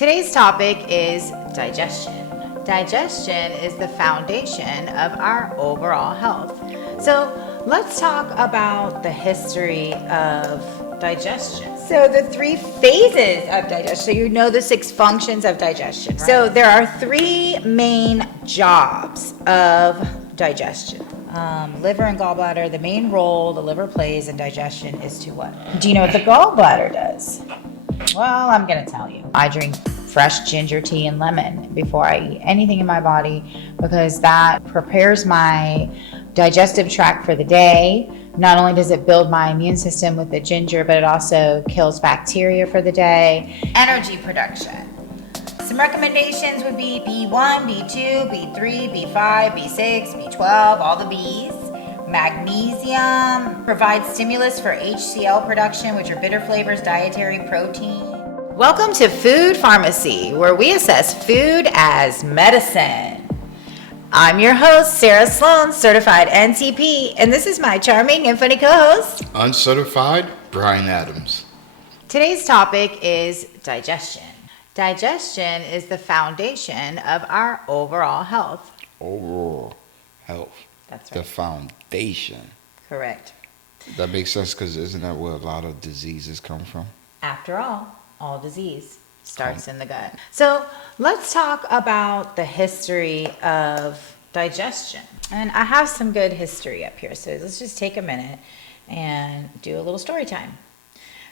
Today's topic is digestion. Digestion is the foundation of our overall health. So let's talk about the history of digestion. So the three phases of digestion. So you know the 6 functions of digestion, right? So there are 3 main jobs of digestion. Liver and gallbladder, the main role the liver plays in digestion is to what? Do you know what the gallbladder does? Well, I'm going to tell you. I drink fresh ginger tea and lemon before I eat anything in my body because that prepares my digestive tract for the day. Not only does it build my immune system with the ginger, but it also kills bacteria for the day. Energy production. Some recommendations would be B1, B2, B3, B5, B6, B12, all the Bs. Magnesium provides stimulus for HCl production, which are bitter flavors, dietary protein. Welcome to Food Pharmacy, where we assess food as medicine. I'm your host, Sarah Sloan, certified NCP, and this is my charming and funny co-host, Uncertified Brian Adams. Today's topic is digestion. Digestion is the foundation of our overall health. Overall health. That's right. The foundation. Correct. That makes sense because isn't that where a lot of diseases come from? After all disease starts in the gut. So let's talk about the history of digestion. And I have some good history up here, so let's just take a minute and do a little story time.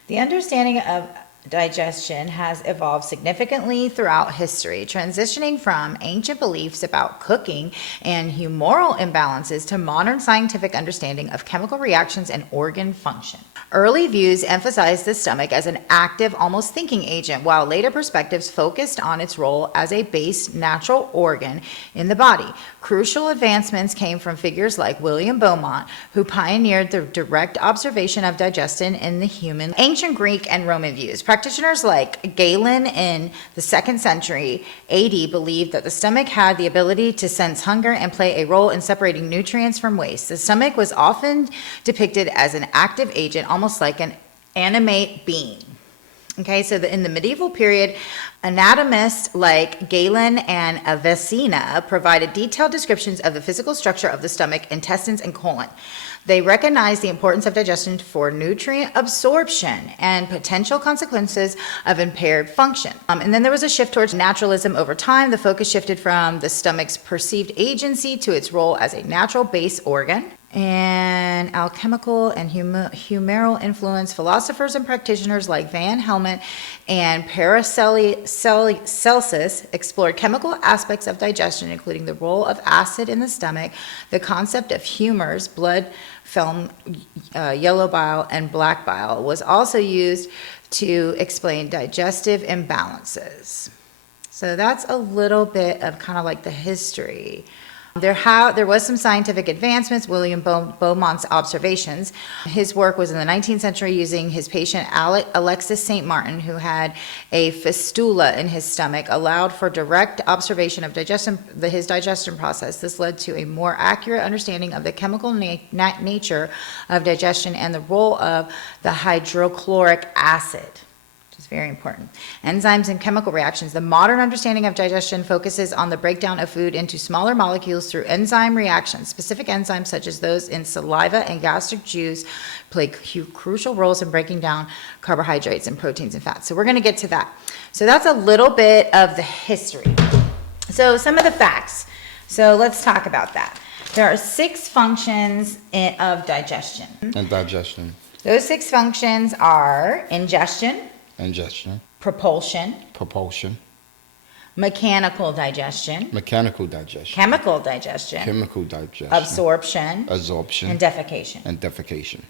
The understanding of digestion has evolved significantly throughout history, transitioning from ancient beliefs about cooking and humoral imbalances to modern scientific understanding of chemical reactions and organ function. Early views emphasized the stomach as an active, almost thinking agent, while later perspectives focused on its role as a base natural organ in the body. Crucial advancements came from figures like William Beaumont, who pioneered the direct observation of digestion in the human. Ancient Greek and Roman views. Practitioners like Galen in the 2nd century AD believed that the stomach had the ability to sense hunger and play a role in separating nutrients from waste. The stomach was often depicted as an active agent, almost like an animate being. Okay, so in the medieval period, anatomists like Galen and Avicenna provided detailed descriptions of the physical structure of the stomach, intestines, and colon. They recognized the importance of digestion for nutrient absorption and potential consequences of impaired function. And then there was a shift towards naturalism over time. The focus shifted from the stomach's perceived agency to its role as a natural base organ. And alchemical and humoral influence, philosophers and practitioners like Van Helmont and Paracelsus explored chemical aspects of digestion, including the role of acid in the stomach, the concept of humors, blood, film, yellow bile, and black bile was also used to explain digestive imbalances. So that's a little bit of kind of like the history. There was some scientific advancements. William Beaumont's observations. His work was in the 19th century using his patient Alexis St. Martin, who had a fistula in his stomach, allowed for direct observation of his digestion process. This led to a more accurate understanding of the chemical nature of digestion and the role of the hydrochloric acid. Very important. Enzymes and chemical reactions. The modern understanding of digestion focuses on the breakdown of food into smaller molecules through enzyme reactions. Specific enzymes, such as those in saliva and gastric juice, play crucial roles in breaking down carbohydrates and proteins and fats. So we're going to get to that. So that's a little bit of the history. So some of the facts. So let's talk about that. There are 6 functions of digestion. And digestion. Those 6 functions are ingestion, propulsion, mechanical digestion, chemical digestion, absorption, and defecation.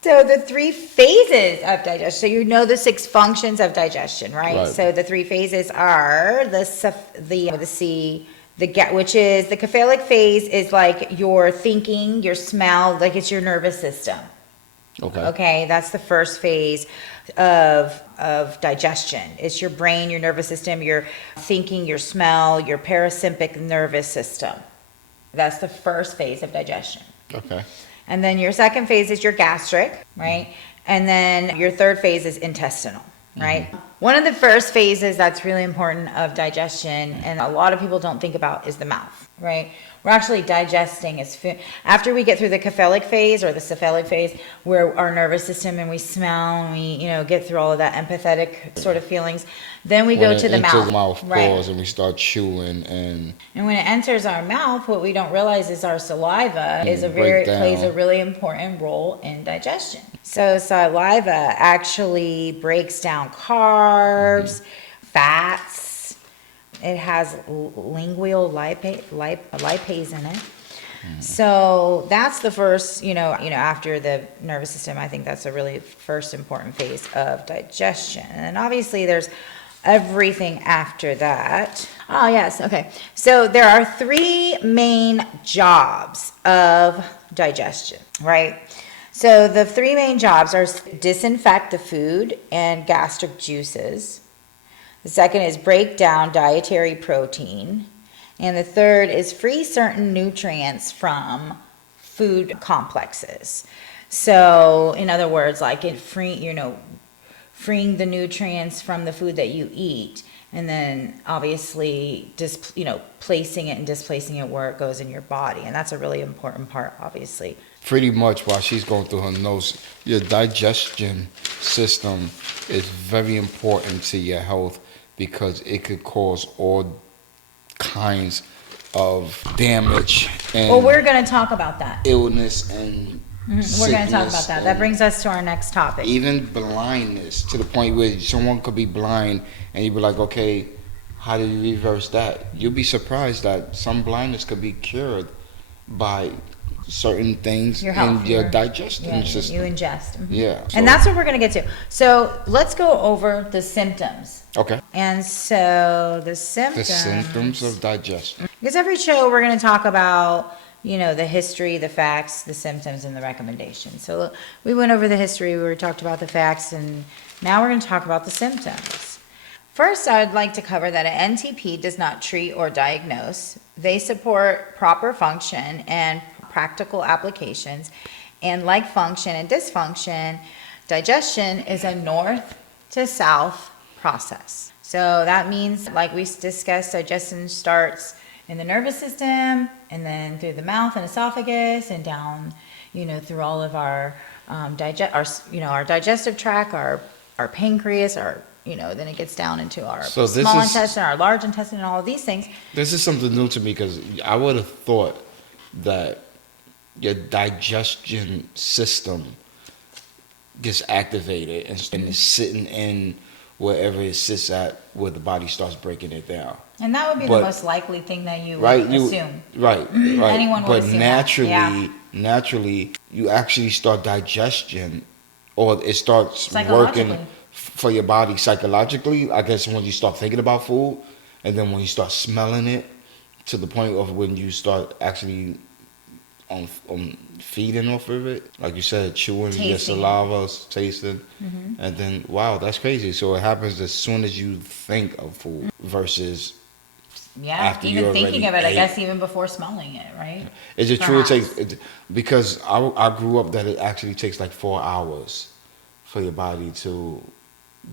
So the 3 phases of digestion. So you know the 6 functions of digestion, right? So the 3 phases are which is the cephalic phase is like your thinking, your smell, like it's your nervous system. Okay, that's the first phase of digestion. It's your brain, your nervous system, your thinking, your smell, your parasympathetic nervous system. That's the first phase of digestion. Okay. And then your second phase is your gastric, right? And then your third phase is intestinal. right? One of the first phases that's really important of digestion, and a lot of people don't think about, is the mouth, right? We're actually digesting as food. After we get through the cephalic phase or the cephalic phase, where our nervous system and we smell and we, get through all of that empathetic sort of feelings, then we go to the mouth. The mouth right? pause and we start chewing and when it enters our mouth, what we don't realize is our saliva plays a really important role in digestion. So saliva actually breaks down carbs, fats. It has lingual lipase in it. So that's the first, after the nervous system, I think that's a really first important phase of digestion. And obviously there's everything after that. Oh, yes. Okay. So there are three main jobs of digestion, right? So the three main jobs are disinfect the food and gastric juices. The second is break down dietary protein. And the third is free certain nutrients from food complexes. So in other words, like freeing the nutrients from the food that you eat, and then obviously placing it and displacing it where it goes in your body. And that's a really important part, obviously. pretty much while she's going through her notes, your digestion system is very important to your health because it could cause all kinds of damage and Well, we're going to talk about that. illness and We're going to talk about that. That brings us to our next topic. even blindness, to the point where someone could be blind and you'd be like, okay, how do you reverse that? You'll be surprised that some blindness could be cured by certain things in your digestion system. You ingest. Mm-hmm. Yeah. And that's what we're going to get to. So let's go over the symptoms. Okay. And so the symptoms of digestion. Because every show we're going to talk about, you know, the history, the facts, the symptoms, and the recommendations. So we went over the history, we talked about the facts, and now we're going to talk about the symptoms. First, I'd like to cover that an NTP does not treat or diagnose. They support proper function and practical applications. And like function and dysfunction, digestion is a north to south process. So that means, like we discussed, digestion starts in the nervous system and then through the mouth and esophagus and down, you know, through all of our our digestive tract, our pancreas, then it gets down into our small intestine, our large intestine, and all of these things. This is something new to me because I would have thought that your digestion system gets activated and is sitting in wherever it sits at, where the body starts breaking it down. And that would be the most likely thing that you would assume. Right. Anyone would assume naturally, you actually start digestion, or it starts working for your body psychologically, I guess, when you start thinking about food, and then when you start smelling it, to the point of when you start actually on feeding off of it, like you said, chewing your saliva, tasting, and then wow, that's crazy. So it happens as soon as you think of food versus after even thinking of it, I guess even before smelling it, right? Is it true? It takes because I grew up that it actually takes like 4 hours for your body to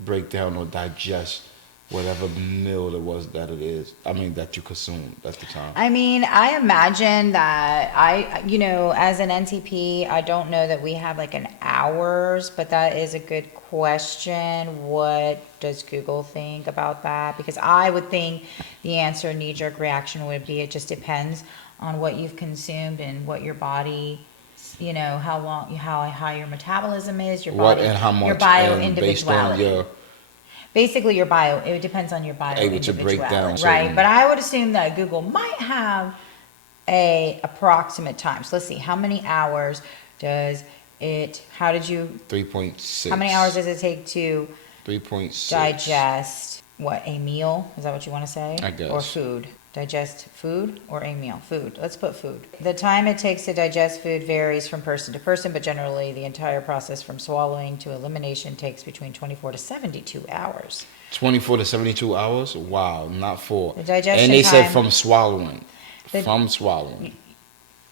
break down or digest whatever meal it was that it is. I mean, that you consumed at the time. I mean, I imagine that as an NTP, I don't know that we have like an hours, but that is a good question. What does Google think about that? Because I would think the answer, knee-jerk reaction, would be it just depends on what you've consumed and what your body, how your metabolism is, your body, and how much, your bio-individuality. Basically, it depends on your bio able to break down, right? But I would assume that Google might have a approximate time. So let's see, how many hours does it? 3.6. How many hours does it take to 3.6 digest a meal? Is that what you want to say? I guess. Or food? Digest food or a meal? Food. Let's put food. The time it takes to digest food varies from person to person, but generally the entire process from swallowing to elimination takes between 24 to 72 hours. 24 to 72 hours? Wow, not 4. The digestion and they said from swallowing. From swallowing.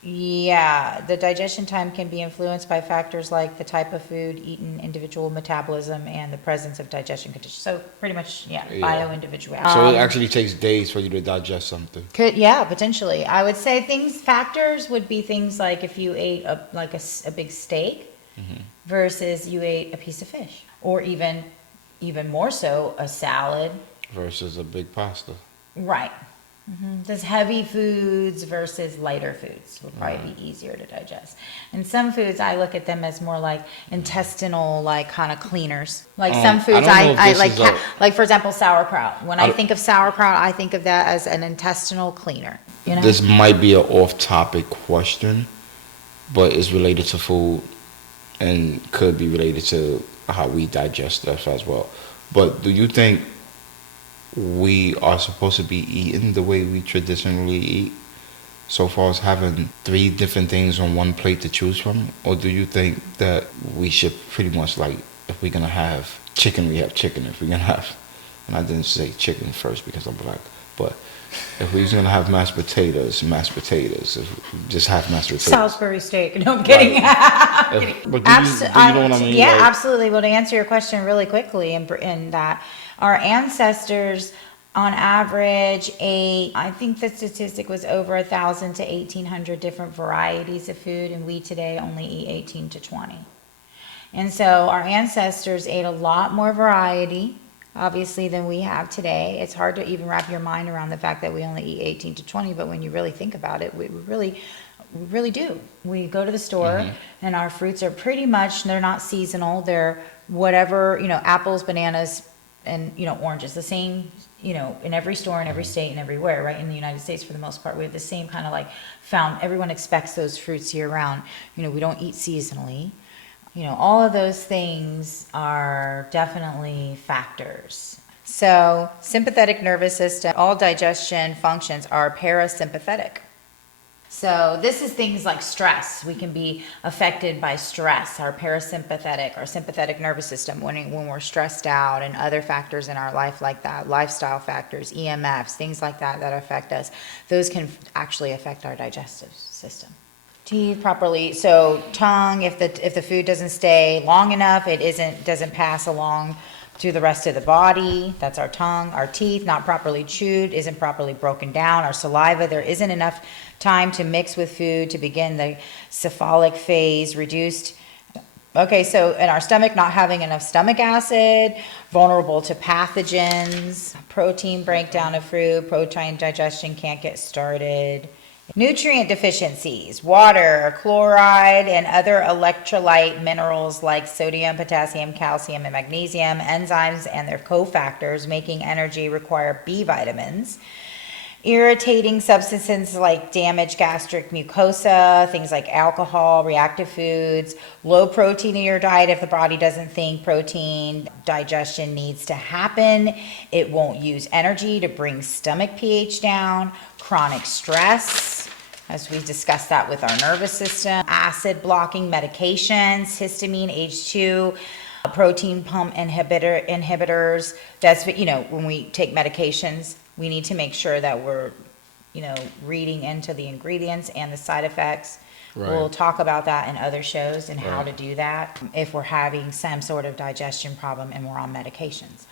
Yeah, the digestion time can be influenced by factors like the type of food eaten, individual metabolism, and the presence of digestion conditions. So pretty much, bio-individuality. So it actually takes days for you to digest something. Yeah, potentially. I would say factors would be things like if you ate a big steak versus you ate a piece of fish, or even more so, a salad versus a big pasta. Right. There's heavy foods versus lighter foods would probably be easier to digest. And some foods, I look at them as more like intestinal, like kind of cleaners. Like some foods I like, like for example, sauerkraut. When I think of sauerkraut, I think of that as an intestinal cleaner. You know? This might be an off-topic question, but it's related to food and could be related to how we digest stuff as well. But do you think we are supposed to be eating the way we traditionally eat, so far as having 3 different things on one plate to choose from? Or do you think that we should pretty much, like, if we're gonna have chicken, we have chicken. If we're gonna have, and I didn't say chicken first because I'm black, but if we're gonna have mashed potatoes. If we just have mashed potatoes. Salisbury steak. No, I'm kidding. Right. But do you know what I mean? Yeah, like, absolutely. Well, to answer your question really quickly, in that our ancestors, on average, ate, I think the statistic was over 1,000 to 1,800 different varieties of food, and we today only eat 18 to 20. And so our ancestors ate a lot more variety, obviously, than we have today. It's hard to even wrap your mind around the fact that we only eat 18 to 20, but when you really think about it, we really do. We go to the store and our fruits are pretty much, they're not seasonal. They're whatever, apples, bananas, and, oranges. The same, in every store, in every state, and everywhere, right? In the United States, for the most part, we have the same kind of like everyone expects those fruits year round. We don't eat seasonally. All of those things are definitely factors. So sympathetic nervous system, all digestion functions are parasympathetic. So this is things like stress. We can be affected by stress, our parasympathetic, our sympathetic nervous system when we're stressed out, and other factors in our life like that, lifestyle factors, EMFs, things like that affect us. Those can actually affect our digestive system. Teeth properly, so tongue, if the food doesn't stay long enough, it doesn't pass along to the rest of the body. That's our tongue. Our teeth, not properly chewed, isn't properly broken down. Our saliva, there isn't enough time to mix with food to begin the cephalic phase, reduced. Okay, so in our stomach, not having enough stomach acid, vulnerable to pathogens, protein breakdown of fruit, protein digestion can't get started. Nutrient deficiencies, water, chloride, and other electrolyte minerals like sodium, potassium, calcium, and magnesium, enzymes and their cofactors making energy require B vitamins. Irritating substances like damaged gastric mucosa, things like alcohol, reactive foods, low protein in your diet. If the body doesn't think protein digestion needs to happen, it won't use energy to bring stomach pH down. Chronic stress, as we discussed that with our nervous system. Acid blocking medications, histamine, H2, protein pump inhibitors. That's, when we take medications, we need to make sure that we're, reading into the ingredients and the side effects. Right. We'll talk about that in other shows and how to do that if we're having some sort of digestion problem and we're on medications.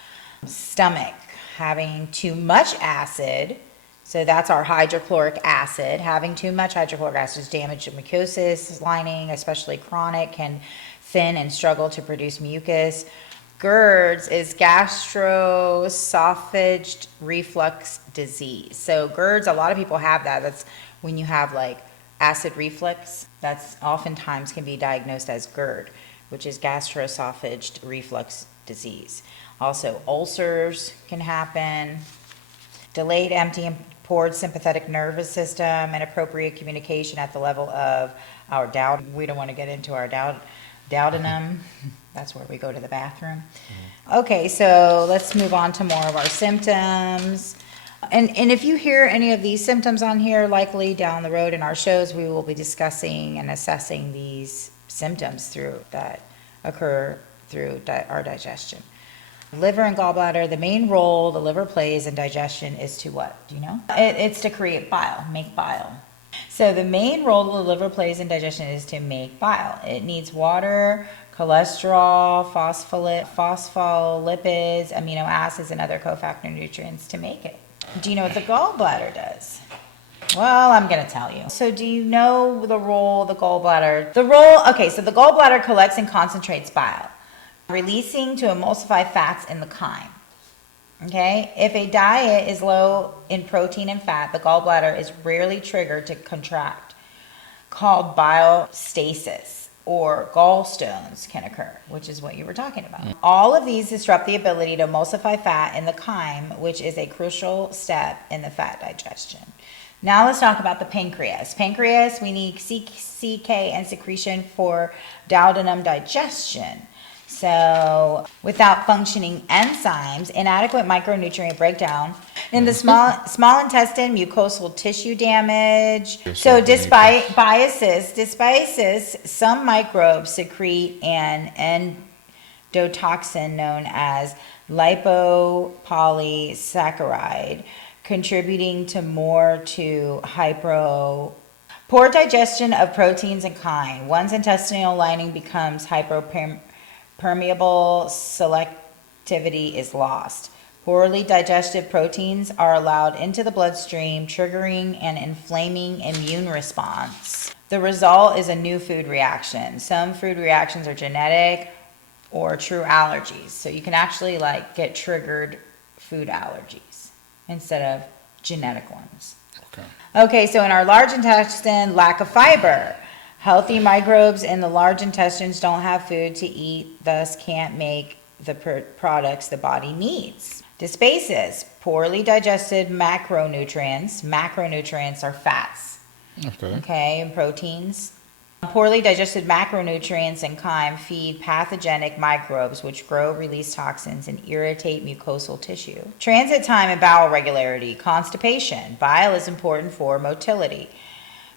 Stomach, having too much acid. So that's our hydrochloric acid. Having too much hydrochloric acid is damage to mucous lining, especially chronic, can thin and struggle to produce mucus. GERDs is gastroesophageal reflux disease. So GERDs, a lot of people have that. That's when you have like acid reflux. That's oftentimes can be diagnosed as GERD, which is gastroesophageal reflux disease. Also, ulcers can happen. Delayed empty and poured sympathetic nervous system, inappropriate communication at the level of our we don't want to get into our duodenum. That's where we go to the bathroom. Okay, so let's move on to more of our symptoms. And if you hear any of these symptoms on here, likely down the road in our shows, we will be discussing and assessing these symptoms that occur through our digestion. Liver and gallbladder, the main role the liver plays in digestion is to what? Do you know? It's to create bile, make bile. So the main role the liver plays in digestion is to make bile. It needs water, cholesterol, phospholipids, amino acids, and other cofactor nutrients to make it. Do you know what the gallbladder does? Well, I'm going to tell you. So do you know the role of the gallbladder? So the gallbladder collects and concentrates bile, releasing to emulsify fats in the chyme. Okay? If a diet is low in protein and fat, the gallbladder is rarely triggered to contract, called bile stasis, or gallstones can occur, which is what you were talking about. All of these disrupt the ability to emulsify fat in the chyme, which is a crucial step in the fat digestion. Now let's talk about the pancreas. Pancreas, we need CK and secretion for duodenum digestion. So without functioning enzymes, inadequate micronutrient breakdown in the small intestine, mucosal tissue damage. So despite biases, some microbes secrete an endotoxin known as lipopolysaccharide, contributing to poor digestion of proteins and chyme. One's intestinal lining becomes hyperpermeable, selectivity is lost. Poorly digested proteins are allowed into the bloodstream, triggering an inflaming immune response. The result is a new food reaction. Some food reactions are genetic or true allergies. So you can actually get triggered food allergies instead of genetic ones. Okay, so in our large intestine, lack of fiber. Healthy microbes in the large intestines don't have food to eat, thus can't make the products the body needs. Dysbasis, poorly digested macronutrients. Macronutrients are fats. Okay, and proteins. Poorly digested macronutrients and chyme feed pathogenic microbes which grow, release toxins, and irritate mucosal tissue. Transit time and bowel regularity. Constipation. Bile is important for motility.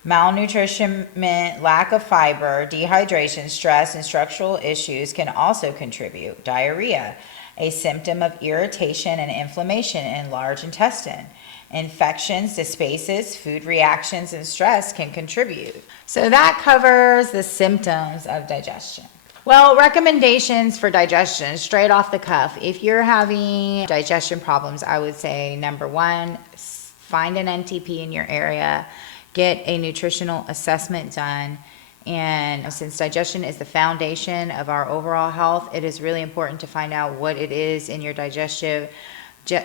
Malnutrition, lack of fiber, dehydration, stress, and structural issues can also contribute. Diarrhea, a symptom of irritation and inflammation in large intestine. Infections, dysbasis, food reactions, and stress can contribute. So that covers the symptoms of digestion. Well, recommendations for digestion, straight off the cuff. If you're having digestion problems, I would say number one, find an NTP in your area, get a nutritional assessment done. And since digestion is the foundation of our overall health, it is really important to find out what it is in your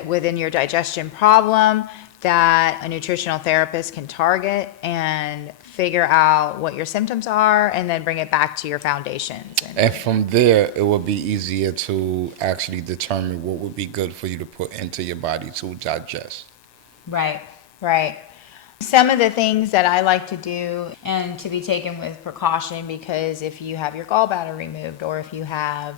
within your digestion problem that a nutritional therapist can target and figure out what your symptoms are and then bring it back to your foundations. And from there, it will be easier to actually determine what would be good for you to put into your body to digest. Right. Some of the things that I like to do and to be taken with precaution, because if you have your gallbladder removed or if you have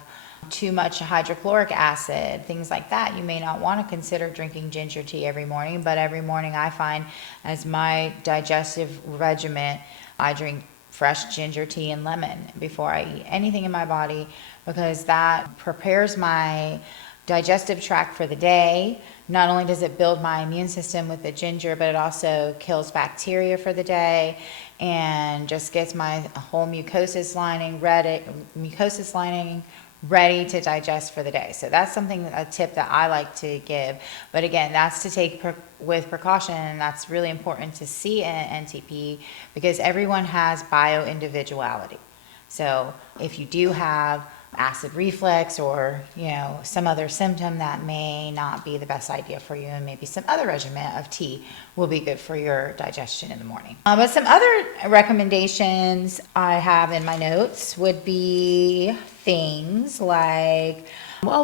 too much hydrochloric acid, things like that, you may not want to consider drinking ginger tea every morning. But every morning I find as my digestive regimen, I drink fresh ginger tea and lemon before I eat anything in my body, because that prepares my digestive tract for the day. Not only does it build my immune system with the ginger, but it also kills bacteria for the day and just gets my whole mucosal lining ready to digest for the day. So that's a tip that I like to give. But again, that's to take with precaution, and that's really important to see an NTP because everyone has bio-individuality. So if you do have acid reflux or some other symptom, that may not be the best idea for you, and maybe some other regimen of tea will be good for your digestion in the morning. But some other recommendations I have in my notes would be things like,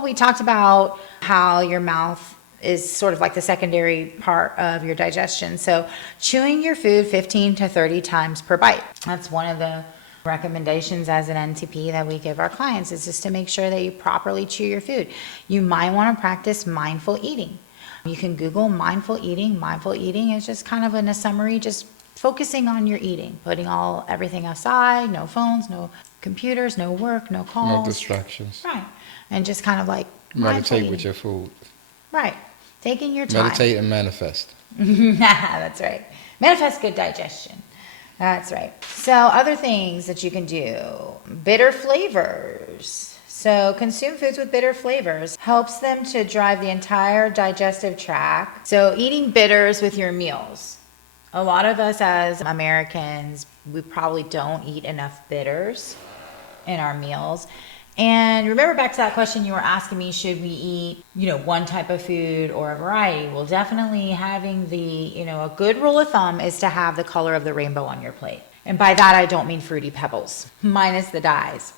we talked about how your mouth is sort of like the secondary part of your digestion. So chewing your food 15 to 30 times per bite. That's one of the recommendations as an NTP that we give our clients, is just to make sure that you properly chew your food. You might want to practice mindful eating. You can Google mindful eating. Mindful eating is just kind of in a summary, just focusing on your eating, putting everything aside, no phones, no computers, no work, no calls. No distractions. Right. And just kind of like meditate with your food. Right. Taking your time. Meditate and manifest. That's right. Manifest good digestion. That's right. So other things that you can do, bitter flavors. So consume foods with bitter flavors helps them to drive the entire digestive tract. So eating bitters with your meals. A lot of us as Americans, we probably don't eat enough bitters in our meals. And remember back to that question you were asking me, should we eat, one type of food or a variety? Well, definitely having a good rule of thumb is to have the color of the rainbow on your plate. And by that, I don't mean Fruity Pebbles, minus the dyes.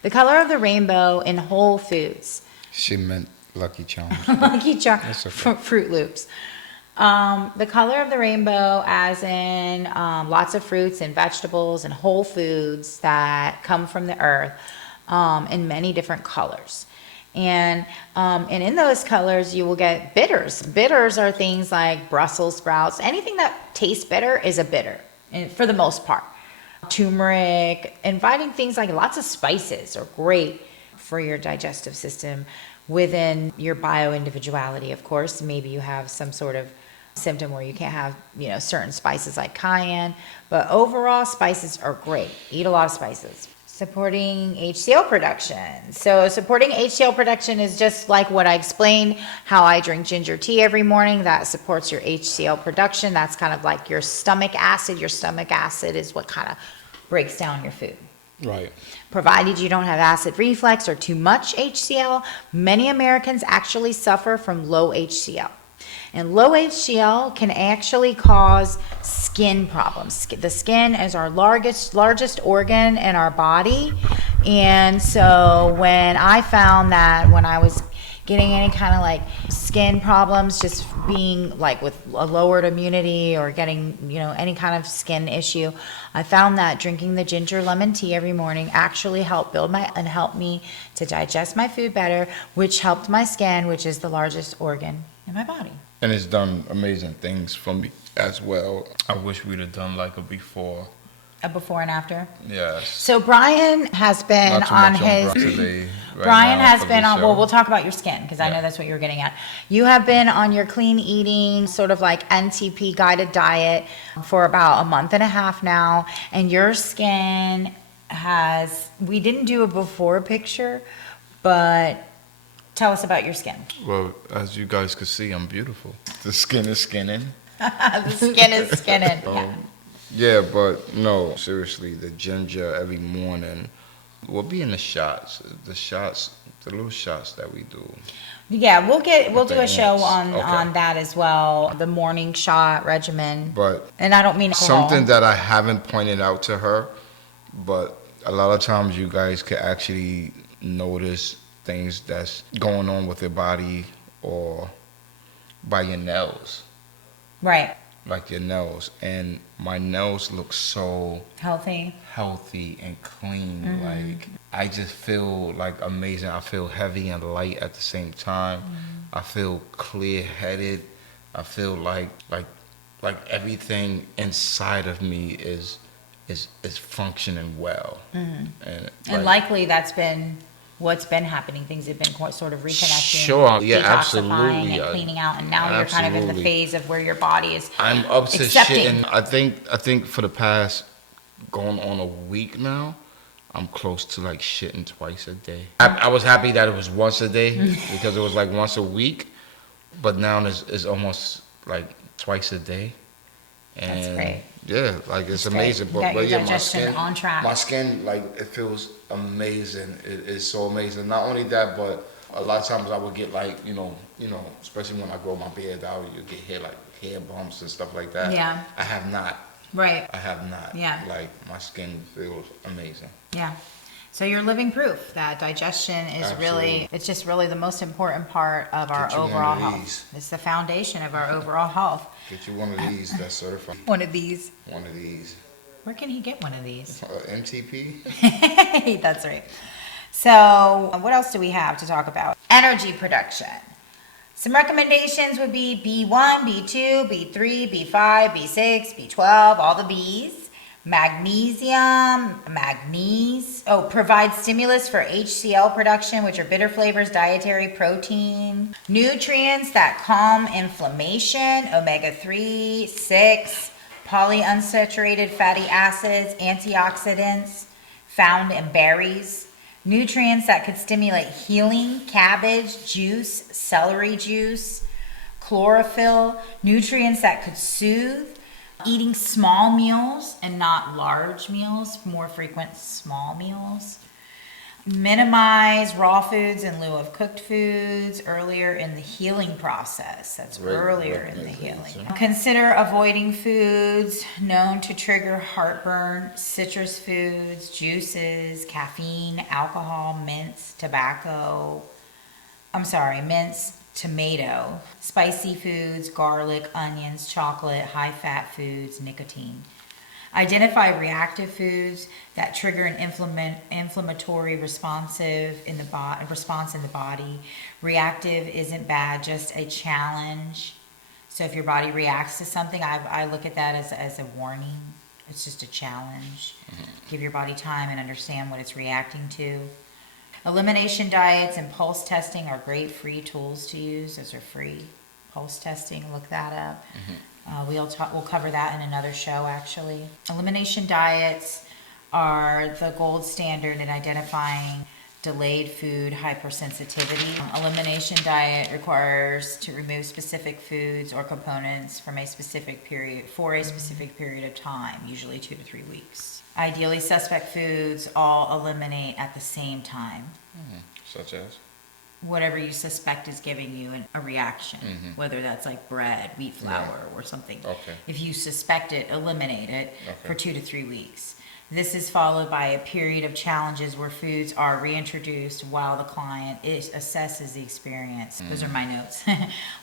The color of the rainbow in whole foods. She meant Lucky Charms. Lucky Charms, okay. Fruit Loops. The color of the rainbow as in lots of fruits and vegetables and whole foods that come from the earth in many different colors. And in those colors, you will get bitters. Bitters are things like Brussels sprouts. Anything that tastes bitter is a bitter, and for the most part. Turmeric, inviting things like lots of spices are great for your digestive system within your bio-individuality, of course. Maybe you have some sort of symptom where you can't have, certain spices like cayenne, but overall spices are great. Eat a lot of spices. Supporting HCl production. So supporting HCl production is just like what I explained, how I drink ginger tea every morning. That supports your HCl production. That's kind of like your stomach acid. Your stomach acid is what kind of breaks down your food. Right. Provided you don't have acid reflux or too much HCl, many Americans actually suffer from low HCl. And low HCl can actually cause skin problems. The skin is our largest organ in our body. And so when I found that when I was getting any kind of like skin problems, just being like with a lowered immunity or getting, any kind of skin issue, I found that drinking the ginger lemon tea every morning actually helped help me to digest my food better, which helped my skin, which is the largest organ in my body. And it's done amazing things for me as well. I wish we'd have done like a before. A before and after? Yes. So Brian has been on his... today, Brian has been on... Well, we'll talk about your skin because I know that's what you're getting at. You have been on your clean eating, sort of like NTP guided diet for about a month and a half now. And your skin has... We didn't do a before picture, but... Tell us about your skin. Well, as you guys can see, I'm beautiful. The skin is skinning. The skin is skinning. Yeah, but no, seriously, the ginger every morning will be in the shots. The little shots that we do. Yeah, we'll do a show on that as well. The morning shot regimen. And I don't mean alcohol. Something that I haven't pointed out to her, but a lot of times you guys can actually notice things that's going on with your body or by your nails. Right. Like your nails. And my nails look so healthy and clean. Mm-hmm. Like I just feel like amazing. I feel heavy and light at the same time. Mm-hmm. I feel clear-headed. I feel like everything inside of me is functioning well. Mm-hmm. And likely that's been what's been happening. Things have been quite sort of reconnecting, sure, yeah, detoxifying, absolutely, and cleaning out, and now you're kind of in the phase of where your body is I'm up to accepting. shitting. I think for the past going on a week now, I'm close to like shitting twice a day. I was happy that it was once a day because it was like once a week, but now it's almost like twice a day. And that's great. Yeah, like it's amazing. But yeah, my skin on track. My skin, like, it feels amazing. It's so amazing. Not only that, but a lot of times I would get like, especially when I grow my beard out, you get hair bumps and stuff like that. Yeah. I have not. Right. I have not. Yeah. Like my skin feels amazing. Yeah. So you're living proof that digestion is it's just really the most important part of our overall health. It's the foundation of our overall health. Get you one of these that's certified. One of these. Where can he get one of these? MTP. That's right. So what else do we have to talk about? Energy production. Some recommendations would be B1, B2, B3, B5, B6, B12, all the Bs. Magnesium, provides stimulus for HCl production, which are bitter flavors, dietary protein. Nutrients that calm inflammation, omega-3, 6, polyunsaturated fatty acids, antioxidants found in berries, nutrients that could stimulate healing, cabbage juice, celery juice, chlorophyll, nutrients that could soothe, eating small meals and not large meals, more frequent small meals. Minimize raw foods in lieu of cooked foods earlier in the healing process. That's earlier in the healing. Consider avoiding foods known to trigger heartburn, citrus foods, juices, caffeine, alcohol, mints, tomato, spicy foods, garlic, onions, chocolate, high-fat foods, nicotine. Identify reactive foods that trigger an inflammatory response in the body. Reactive isn't bad, just a challenge. So if your body reacts to something, I look at that as a warning. It's just a challenge. Give your body time and understand what it's reacting to. Elimination diets and pulse testing are great free tools to use. Those are free. Pulse testing, look that up. We'll cover that in another show, actually. Elimination diets are the gold standard in identifying delayed food hypersensitivity. Elimination diet requires to remove specific foods or components from a specific period of time, usually 2 to 3 weeks. Ideally, suspect foods all eliminate at the same time. Such as? Whatever you suspect is giving you a reaction, whether that's like bread, wheat flour, or something. Okay. If you suspect it, eliminate it for 2 to 3 weeks. This is followed by a period of challenges where foods are reintroduced while the client assesses the experience. Those are my notes.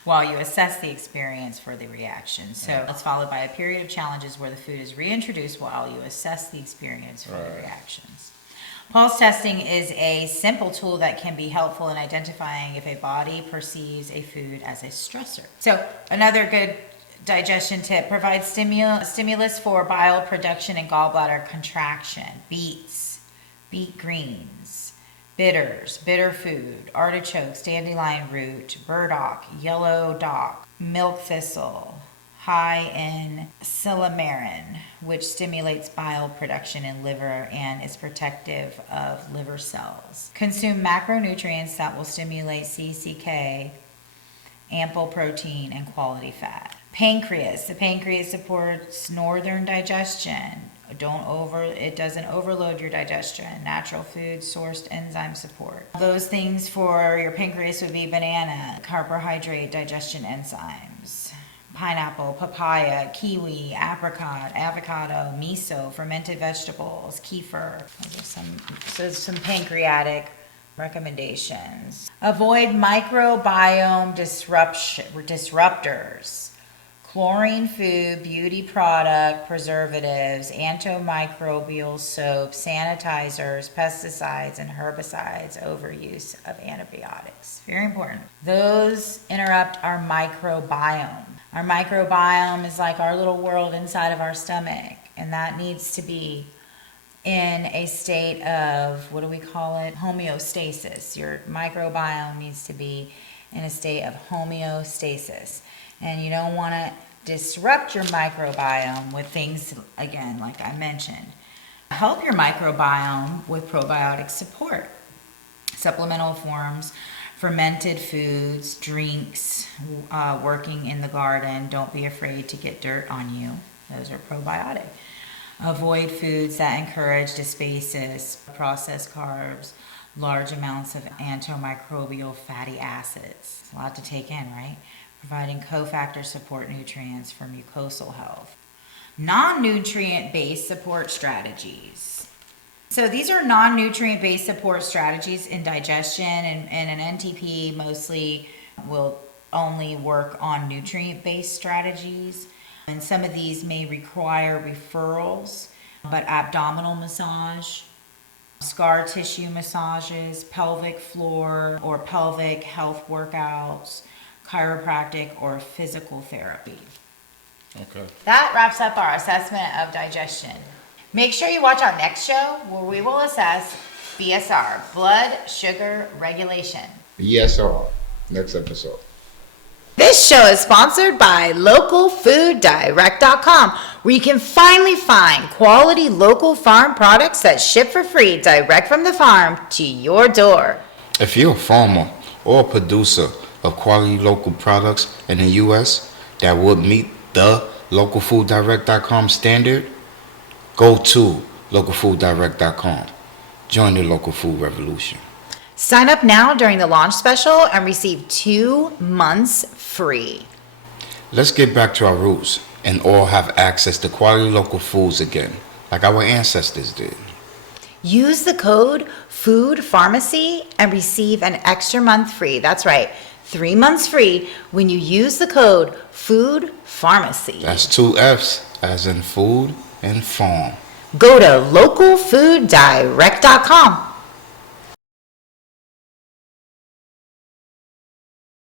While you assess the experience for the reaction. So it's followed by a period of challenges where the food is reintroduced while you assess the experience for the reactions. Pulse testing is a simple tool that can be helpful in identifying if a body perceives a food as a stressor. So another good digestion tip: provide stimulus for bile production and gallbladder contraction. Beets, beet greens, bitters, bitter food, artichokes, dandelion root, burdock, yellow dock, milk thistle, high in silymarin, which stimulates bile production in liver and is protective of liver cells. Consume macronutrients that will stimulate CCK, ample protein, and quality fat. Pancreas. The pancreas supports northern digestion. It doesn't overload your digestion. Natural food sourced enzyme support. Those things for your pancreas would be banana, carbohydrate digestion enzymes, pineapple, papaya, kiwi, apricot, avocado, miso, fermented vegetables, kefir. Those are some pancreatic recommendations. Avoid microbiome disruptors. Chlorine food, beauty product, preservatives, antimicrobial soap, sanitizers, pesticides, and herbicides, overuse of antibiotics. Very important. Those interrupt our microbiome. Our microbiome is like our little world inside of our stomach, and that needs to be in a state of, what do we call it? Homeostasis. Your microbiome needs to be in a state of homeostasis. And you don't want to disrupt your microbiome with things, again, like I mentioned. Help your microbiome with probiotic support. Supplemental forms, fermented foods, drinks, working in the garden. Don't be afraid to get dirt on you. Those are probiotic. Avoid foods that encourage dysbasis, processed carbs, large amounts of antimicrobial fatty acids. It's a lot to take in, right? Providing cofactor support nutrients for mucosal health. Non-nutrient based support strategies. So these are non-nutrient based support strategies in digestion, and an NTP mostly will only work on nutrient based strategies. And some of these may require referrals, but abdominal massage, scar tissue massages, pelvic floor or pelvic health workouts, chiropractic or physical therapy. Okay. That wraps up our assessment of digestion. Make sure you watch our next show where we will assess BSR, blood sugar regulation. BSR, next episode. This show is sponsored by localfooddirect.com, where you can finally find quality local farm products that ship for free direct from the farm to your door. If you're a farmer or a producer of quality local products in the U.S. that would meet the localfooddirect.com standard, go to localfooddirect.com. Join the local food revolution. Sign up now during the launch special and receive 2 months free. Let's get back to our roots and all have access to quality local foods again, like our ancestors did. Use the code FOODPharmacy and receive an extra month free. That's right, 3 months free when you use the code FOODPharmacy. That's 2 F's, as in food and farm. Go to localfooddirect.com.